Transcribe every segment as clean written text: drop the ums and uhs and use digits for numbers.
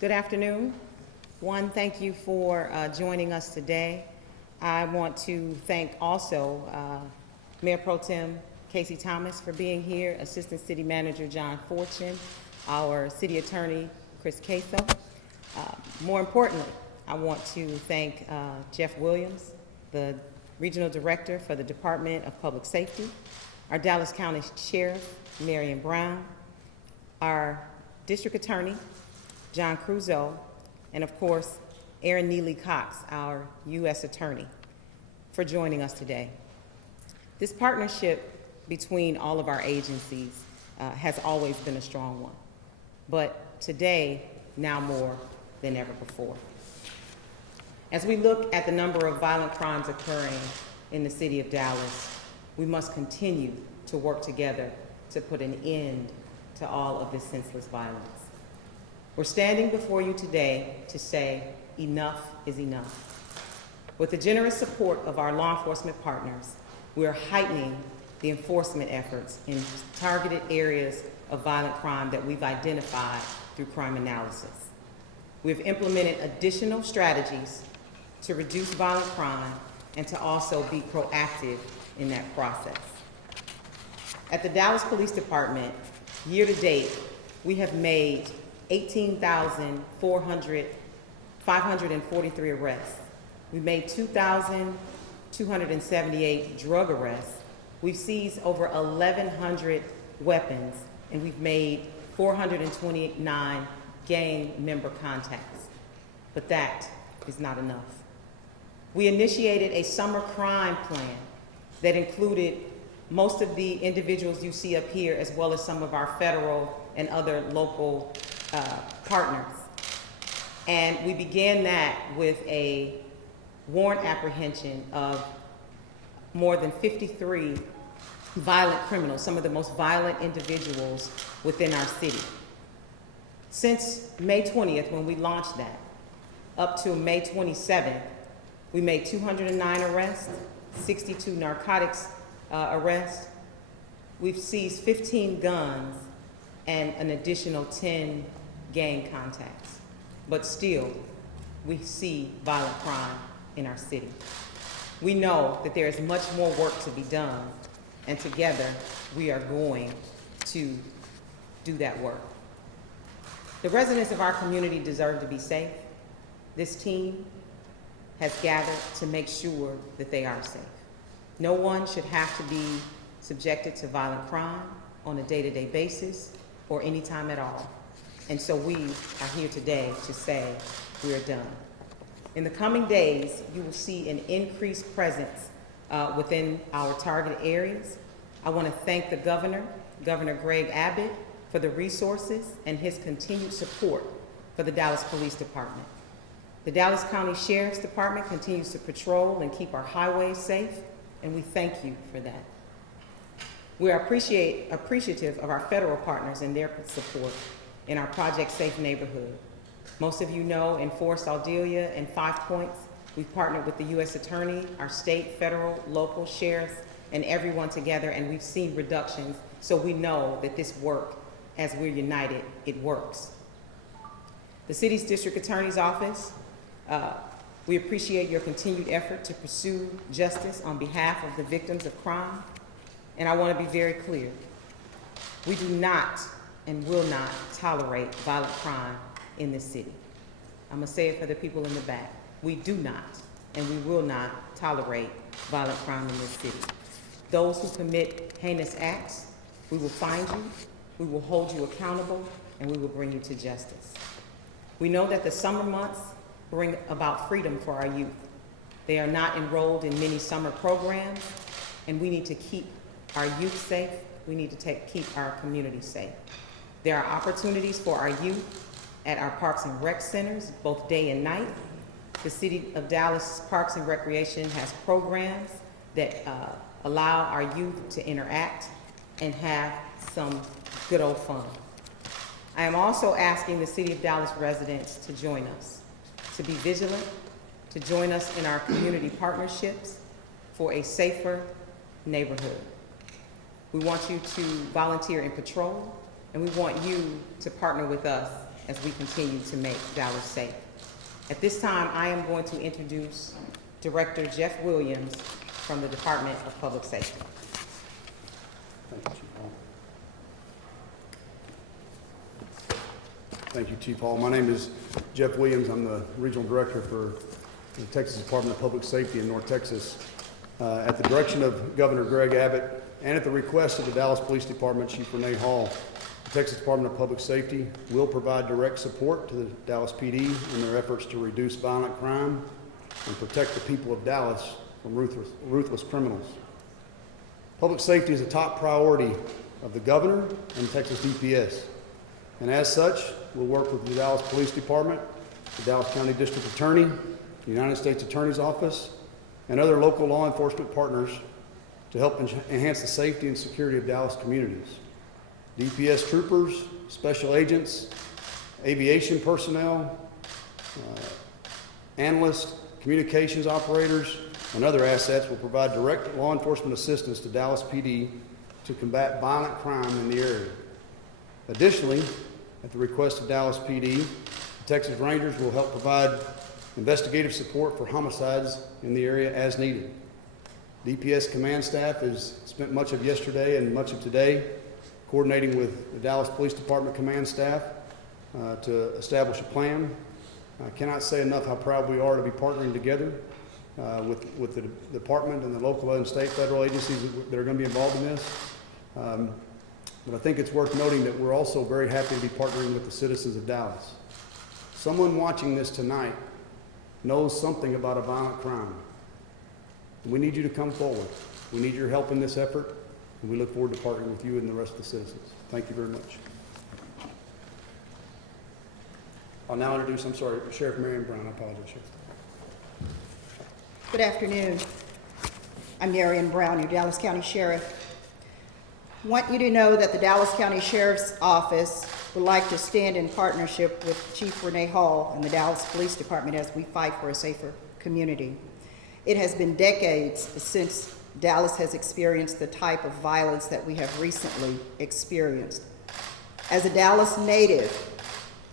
Good afternoon. One, thank you for joining us today. I want to thank also Mayor Pro Tem Casey Thomas for being here, Assistant City Manager John Fortune, our City Attorney Chris Queso. More importantly, I want to thank Jeff Williams, the Regional Director for the Department of Public Safety, our Dallas County Sheriff Marian Brown, our District Attorney John Crusoe, and of course, Erin Nealy Cox, our U.S. Attorney, for joining us today. This partnership between all of our agencies has always been a strong one, but today, now more than ever before. As we look at the number of violent crimes occurring in the city of Dallas, we must continue to work together to put an end to all of this senseless violence. We're standing before you today to say enough is enough. With the generous support of our law enforcement partners, we are heightening the enforcement efforts in targeted areas of violent crime that we've identified through crime analysis. We've implemented additional strategies to reduce violent crime and to also be proactive in that process. At the Dallas Police Department, year to date, we have made 18,543 arrests. We made 2,278 drug arrests. We've seized over 1,100 weapons, and we've made 429 gang member contacts. But that is not enough. We initiated a summer crime plan that included most of the individuals you see up here, as well as some of our federal and other local partners. And we began that with a warrant apprehension of more than 53 violent criminals, some of the most violent individuals within our city. Since May 20th, when we launched that, up to May 27th, we made 209 arrests, 62 narcotics arrests. We've seized 15 guns and an additional 10 gang contacts. But still, we see violent crime in our city. We know that there is much more work to be done, and together we are going to do that work. The residents of our community deserve to be safe. This team has gathered to make sure that they are safe. No one should have to be subjected to violent crime on a day-to-day basis or any time at all. And so we are here today to say we're done. In the coming days, you will see an increased presence within our targeted areas. I want to thank the Governor Greg Abbott, for the resources and his continued support for the Dallas Police Department. The Dallas County Sheriff's Department continues to patrol and keep our highways safe, and we thank you for that. We are appreciative of our federal partners and their support in our Project Safe Neighborhood. Most of you know in Forest Aldelia and 5 Points, we've partnered with the U.S. Attorney, our state, federal, local sheriffs, and everyone together, and we've seen reductions, so we know that this work, as we're united, it works. The city's District Attorney's Office, we appreciate your continued effort to pursue justice on behalf of the victims of crime, and I want to be very clear. We do not and will not tolerate violent crime in this city. I'm gonna say it for the people in the back. We do not and we will not tolerate violent crime in this city. Those who commit heinous acts, we will find you, we will hold you accountable, and we will bring you to justice. We know that the summer months bring about freedom for our youth. They are not enrolled in many summer programs, and we need to keep our youth safe. We need to keep our community safe. There are opportunities for our youth at our Parks and Rec centers, both day and night. The City of Dallas Parks and Recreation has programs that allow our youth to interact and have some good old fun. I am also asking the City of Dallas residents to join us, to be vigilant, to join us in our community partnerships for a safer neighborhood. We want you to volunteer in patrol, and we want you to partner with us as we continue to make Dallas safe. At this time, I am going to introduce Director Jeff Williams from the Department of Public Safety. Thank you, Chief Hall. Thank you, Chief Hall. My name is Jeff Williams. I'm the Regional Director for the Texas Department of Public Safety in North Texas. At the direction of Governor Greg Abbott and at the request of the Dallas Police Department Chief Renee Hall, the Texas Department of Public Safety will provide direct support to the Dallas PD in their efforts to reduce violent crime and protect the people of Dallas from ruthless criminals. Public safety is a top priority of the governor and Texas DPS. And as such, we'll work with the Dallas Police Department, the Dallas County District Attorney, the United States Attorney's Office, and other local law enforcement partners to help enhance the safety and security of Dallas communities. DPS troopers, special agents, aviation personnel, analysts, communications operators, and other assets will provide direct law enforcement assistance to Dallas PD to combat violent crime in the area. Additionally, at the request of Dallas PD, the Texas Rangers will help provide investigative support for homicides in the area as needed. DPS command staff has spent much of yesterday and much of today coordinating with the Dallas Police Department command staff to establish a plan. I cannot say enough how proud we are to be partnering together with the department and the local and state federal agencies that are going to be involved in this. But I think it's worth noting that we're also very happy to be partnering with the citizens of Dallas. Someone watching this tonight knows something about a violent crime. We need you to come forward. We need your help in this effort, and we look forward to partnering with you and the rest of the citizens. Thank you very much. I'll now introduce, Sheriff Marian Brown. I apologize, Sheriff. Good afternoon. I'm Marian Brown, your Dallas County Sheriff. I want you to know that the Dallas County Sheriff's Office would like to stand in partnership with Chief Renee Hall and the Dallas Police Department as we fight for a safer community. It has been decades since Dallas has experienced the type of violence that we have recently experienced. As a Dallas native,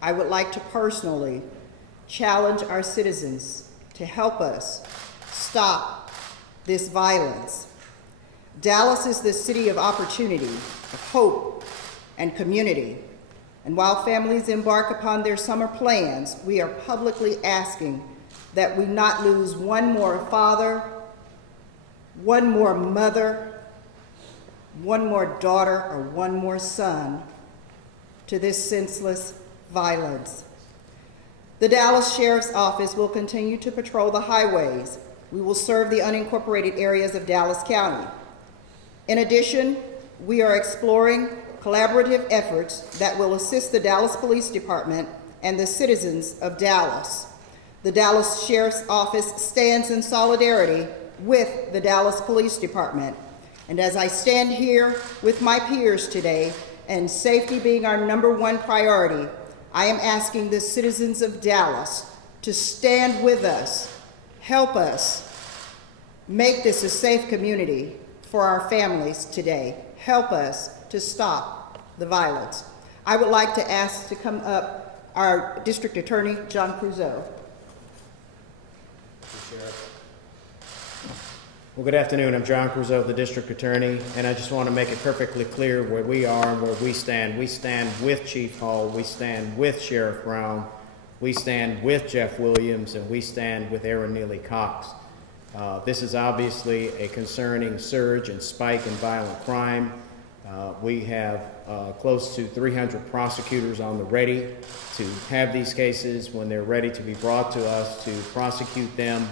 I would like to personally challenge our citizens to help us stop this violence. Dallas is the city of opportunity, of hope, and community. And while families embark upon their summer plans, we are publicly asking that we not lose one more father, one more mother, one more daughter, or one more son to this senseless violence. The Dallas Sheriff's Office will continue to patrol the highways. We will serve the unincorporated areas of Dallas County. In addition, we are exploring collaborative efforts that will assist the Dallas Police Department and the citizens of Dallas. The Dallas Sheriff's Office stands in solidarity with the Dallas Police Department. And as I stand here with my peers today, and safety being our #1 priority, I am asking the citizens of Dallas to stand with us, help us make this a safe community for our families today. Help us to stop the violence. I would like to ask to come up our District Attorney, John Creuzot. Well, good afternoon. I'm John Creuzot, the District Attorney, and I just want to make it perfectly clear where we are and where we stand. We stand with Chief Hall, we stand with Sheriff Brown, we stand with Jeff Williams, and we stand with Erin Nealy Cox. This is obviously a concerning surge and spike in violent crime. We have close to 300 prosecutors on the ready to have these cases when they're ready to be brought to us to prosecute them.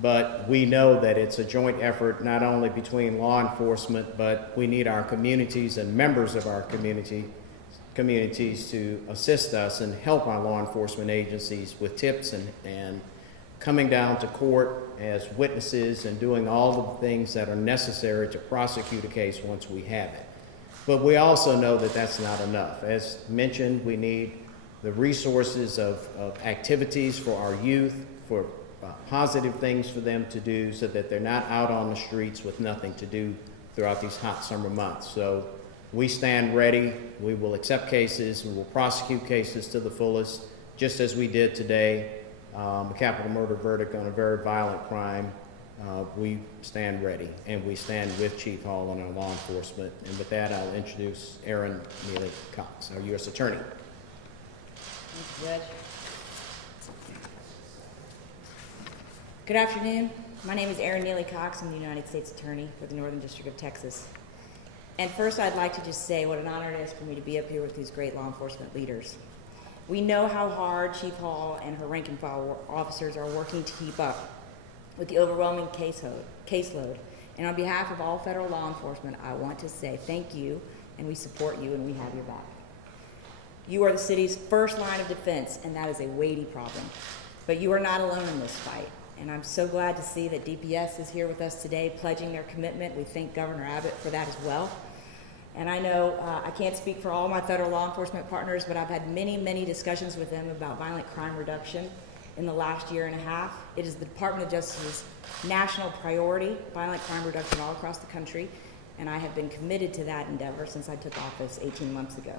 But we know that it's a joint effort not only between law enforcement, but we need our communities and members of our communities to assist us and help our law enforcement agencies with tips and coming down to court as witnesses and doing all the things that are necessary to prosecute a case once we have it. But we also know that that's not enough. As mentioned, we need the resources of activities for our youth, for positive things for them to do so that they're not out on the streets with nothing to do throughout these hot summer months. So We stand ready. We will accept cases. We will prosecute cases to the fullest, just as we did today, a capital murder verdict on a very violent crime. We stand ready, and we stand with Chief Hall and our law enforcement. And with that, I'll introduce Erin Nealy Cox, our U.S. Attorney. Thank you, Judge. Good afternoon. My name is Erin Nealy Cox. I'm the United States Attorney for the Northern District of Texas. And first, I'd like to just say what an honor it is for me to be up here with these great law enforcement leaders. We know how hard Chief Hall and her rank and file officers are working to keep up with the overwhelming caseload. And on behalf of all federal law enforcement, I want to say thank you, and we support you, and we have your back. You are the city's first line of defense, and that is a weighty problem. But you are not alone in this fight. And I'm so glad to see that DPS is here with us today, pledging their commitment. We thank Governor Abbott for that as well. And I know I can't speak for all my federal law enforcement partners, but I've had many, many discussions with them about violent crime reduction in the last year and a half. It is the Department of Justice's national priority, violent crime reduction all across the country, and I have been committed to that endeavor since I took office 18 months ago.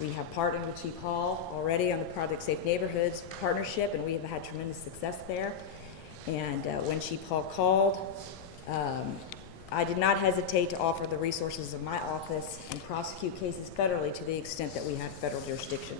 We have partnered with Chief Hall already on the Project Safe Neighborhoods partnership, and we have had tremendous success there. And when Chief Hall called, I did not hesitate to offer the resources of my office and prosecute cases federally to the extent that we had federal jurisdiction.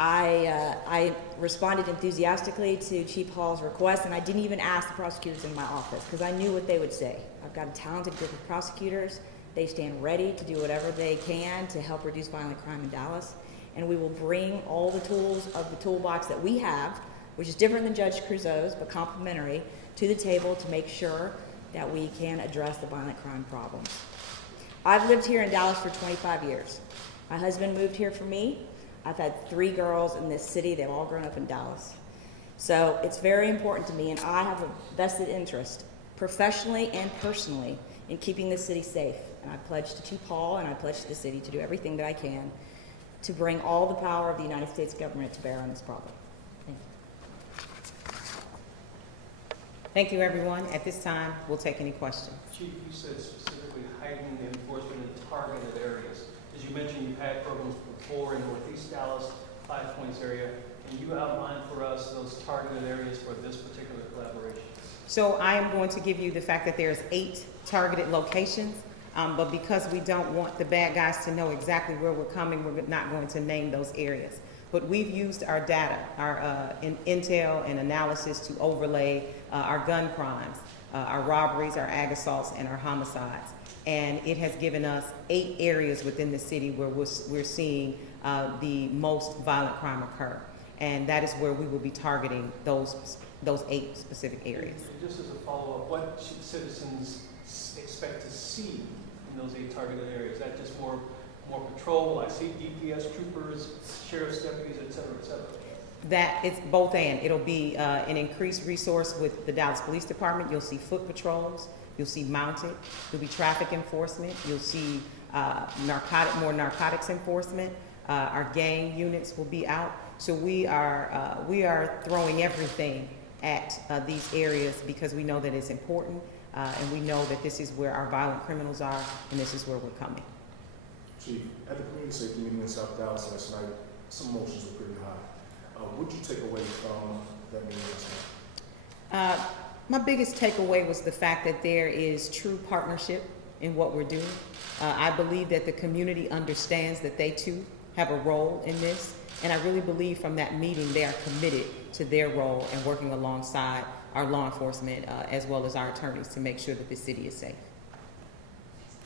I responded enthusiastically to Chief Hall's request, and I didn't even ask the prosecutors in my office because I knew what they would say. I've got a talented group of prosecutors. They stand ready to do whatever they can to help reduce violent crime in Dallas, and we will bring all the tools of the toolbox that we have, which is different than Judge Creuzot's, but complementary, to the table to make sure that we can address the violent crime problems. I've lived here in Dallas for 25 years. My husband moved here for me. I've had 3 girls in this city. They've all grown up in Dallas. So it's very important to me, and I have a vested interest, professionally and personally, in keeping this city safe. And I pledge to Chief Hall and I pledge to the city to do everything that I can to bring all the power of the United States government to bear on this problem. Thank you. Thank you, everyone. At this time, we'll take any questions. Chief, you said specifically heightening the enforcement in targeted areas. As you mentioned, you've had programs before in Northeast Dallas, 5 Points area. Can you outline for us those targeted areas for this particular collaboration? So I am going to give you the fact that there's 8 targeted locations, but because we don't want the bad guys to know exactly where we're coming, we're not going to name those areas. But we've used our data, our intel and analysis to overlay our gun crimes, our robberies, our ag assaults, and our homicides. And it has given us 8 areas within the city where we're seeing the most violent crime occur. And that is where we will be targeting those 8 specific areas. And just as a follow-up, what should citizens expect to see in those 8 targeted areas? Is that just more patrol? I see DPS troopers, sheriff's deputies, et cetera, et cetera. That it's both and. It'll be an increased resource with the Dallas Police Department. You'll see foot patrols. You'll see mounted. There'll be traffic enforcement. You'll see more narcotics enforcement. Our gang units will be out. So we are throwing everything at these areas because we know that it's important, and we know that this is where our violent criminals are, and this is where we're coming. Chief, at the community safety meeting in South Dallas last night, some emotions were pretty high. What did you take away from that meeting last night? My biggest takeaway was the fact that there is true partnership in what we're doing. I believe that the community understands that they too have a role in this, and I really believe from that meeting they are committed to their role and working alongside our law enforcement as well as our attorneys to make sure that the city is safe.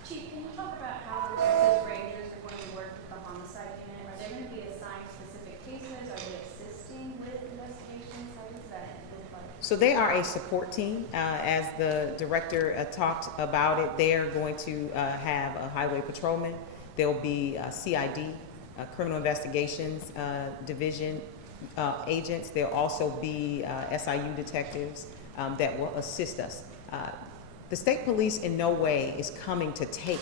Chief, can you talk about how the Texas Rangers are going to work with the homicide unit? Are they going to be assigned specific cases? Are they assisting with investigations? How does that look like? So they are a support team. As the director talked about it, they are going to have a highway patrolman. There'll be CID, criminal investigations division agents. There'll also be SIU detectives that will assist us. The state police in no way is coming to take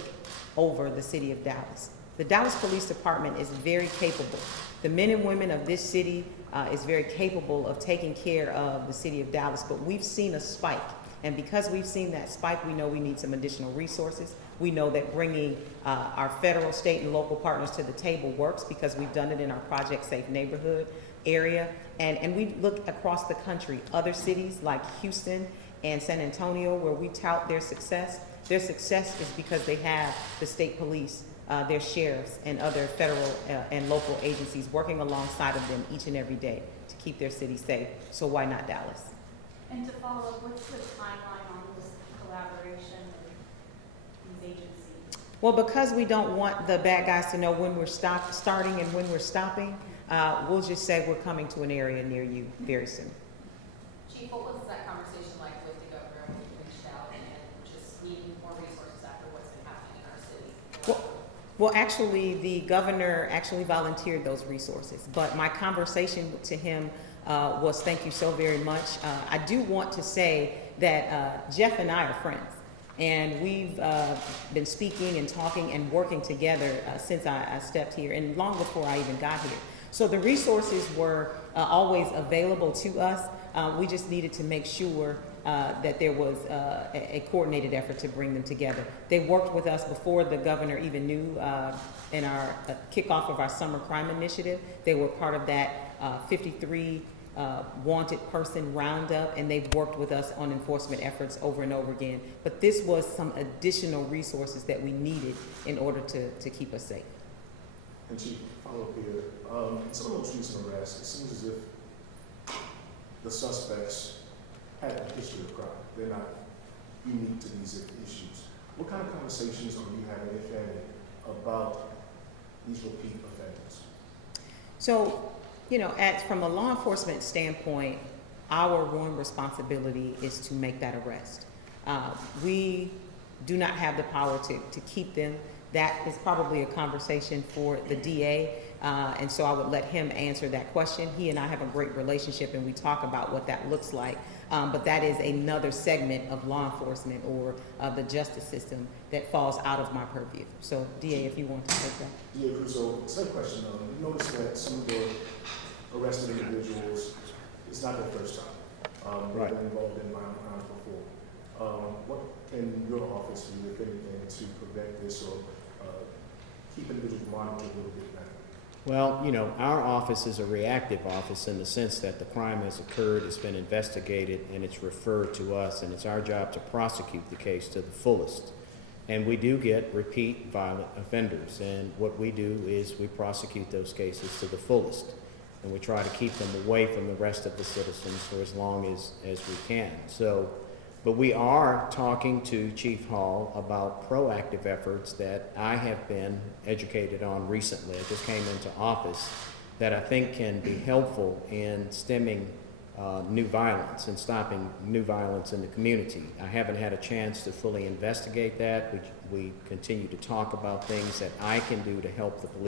over the city of Dallas. The Dallas Police Department is very capable. The men and women of this city is very capable of taking care of the city of Dallas, but we've seen a spike And because we've seen that spike, we know we need some additional resources. We know that bringing our federal, state, and local partners to the table works because we've done it in our Project Safe Neighborhood area. And we look across the country, other cities like Houston and San Antonio, where we tout their success. Their success is because they have the state police, their sheriffs, and other federal and local agencies working alongside of them each and every day to keep their city safe. So why not Dallas? And to follow up, what's the timeline on this collaboration with these agencies? Well, because we don't want the bad guys to know when we're starting and when we're stopping, we'll just say we're coming to an area near you very soon. Chief, what was that conversation like with the governor when you reached out and just needing more resources after what's been happening in our city? Well, actually, the governor actually volunteered those resources, but my conversation to him was thank you so very much. I do want to say that Jeff and I are friends, and we've been speaking and talking and working together since I stepped here and long before I even got here. So the resources were always available to us. We just needed to make sure that there was a coordinated effort to bring them together. They worked with us before the governor even knew in our kickoff of our summer crime initiative. They were part of that 53 wanted person roundup, and they've worked with us on enforcement efforts over and over again. But this was some additional resources that we needed in order to keep us safe. And Chief, follow up here. In some of those recent arrests, it seems as if the suspects had a history of crime. They're not unique to these issues. What kind of conversations are you having, if any, about these repeat offenders? So, you know, from a law enforcement standpoint, our one responsibility is to make that arrest. We do not have the power to keep them. That is probably a conversation for the DA, and so I would let him answer that question. He and I have a great relationship, and we talk about what that looks like, but that is another segment of law enforcement or the justice system that falls out of my purview. So, DA, if you want to take that. DA Crusoe, same question. We noticed that some of the arrested individuals, it's not their first time. They've been involved in violent crimes before. What can your office do, if anything, to prevent this or keep individuals monitored a little bit better? Well, you know, our office is a reactive office in the sense that the crime has occurred, it's been investigated, and it's referred to us, and it's our job to prosecute the case to the fullest. And we do get repeat violent offenders, and what we do is we prosecute those cases to the fullest, and we try to keep them away from the rest of the citizens for as long as we can. So, but we are talking to Chief Hall about proactive efforts that I have been educated on recently. I just came into office that I think can be helpful in stemming new violence and stopping new violence in the community. I haven't had a chance to fully investigate that. We continue to talk about things that I can do to help the police